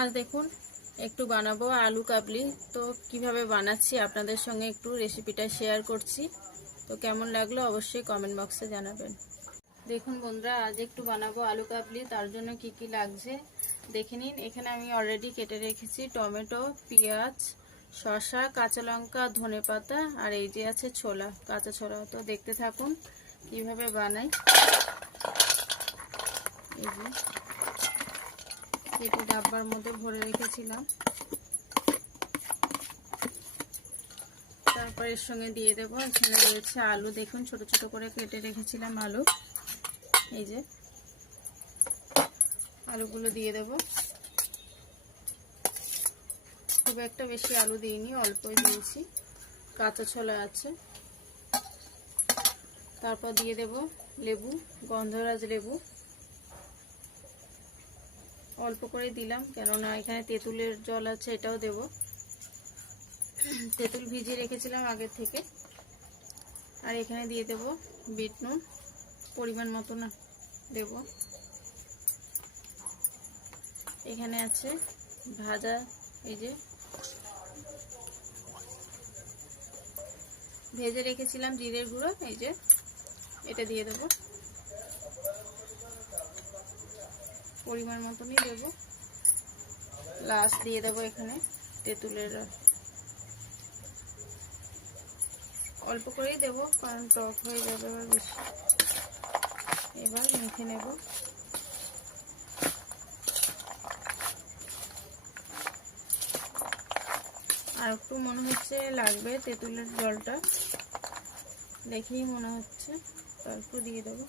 আজ দেখুন একটু বানাবো আলু কাবলি। তো কিভাবে বানাচ্ছি আপনাদের সঙ্গে একটু রেসিপিটা শেয়ার করছি। তো কেমন লাগলো অবশ্যই কমেন্ট বক্সে জানাবেন। দেখুন বন্ধুরা, আজ একটু বানাবো আলু কাবলি। তার জন্য কি কি লাগছে দেখে নিন। এখানে আমি অলরেডি কেটে রেখেছি টমেটো, পেঁয়াজ, শসা, কাঁচা লঙ্কা, ধনেপাতা আর এই যে আছে ছোলা, কাঁচা ছোলা। তো দেখতে থাকুন কিভাবে বানাই। এই যে কেটে ডাব্বার মধ্যে ভরে রেখেছিলাম। তারপর এর সঙ্গে দিয়ে দেব, এখানে রয়েছে আলু। দেখুন ছোট ছোট করে কেটে রেখেছিলাম আলু। এই যে আলুগুলো দিয়ে দেব। খুব একটা বেশি আলু দিইনি, অল্পই দিয়েছি। কাঁচা ছোলা আছে। তারপর দিয়ে দেব লেবু, গন্ধরাজ লেবু। অল্প করে দিলাম, কেননা এখানে তেঁতুলের জল আছে, এটাও দেব। তেঁতুল ভিজিয়ে রেখেছিলাম আগে থেকে। আর এখানে দিয়ে দেব বিট নুন, পরিমাণ মতো না দেব। এখানে আছে ভাজা, এই যে ভেজে রেখেছিলাম জিরের গুঁড়ো, এই যে এটা দিয়ে দেব। পরিমাণ মতনই দেব। লাস্ট দিয়ে দেব এখানে তেঁতুলের রস। অল্প করেই দেব, কারণ টক হয়ে যাবে আবার বেশি। এবার মেখে নেব। আর একটু মনে হচ্ছে লাগবে তেঁতুলের জলটা, দেখেই মনে হচ্ছে। তারপর দিয়ে দেব।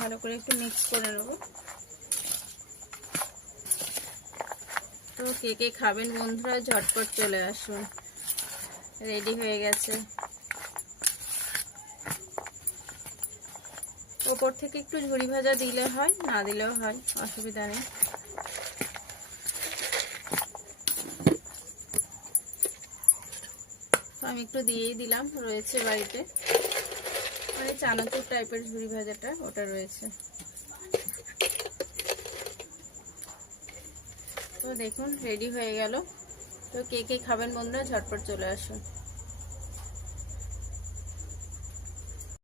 ভালো করে একটু মিক্স করে নেব। তো কে কে খাবেন বন্ধুরা, ঝটপট চলে আসুন। রেডি হয়ে গেছে। ওপর থেকে একটু ঝুরি ভাজা দিলে হয়, না দিলেও হয়, অসুবিধা নেই। তো আমি একটু দিয়েই দিলাম, রয়েছে বাড়িতে, মানে চানাচুর টাইপের ঝুরি ভাজাটা, ওটা রয়েছে। তো দেখুন রেডি হয়ে গেল। তো কে কে খাবেন বন্ধুরা, ঝটপট চলে আসুন।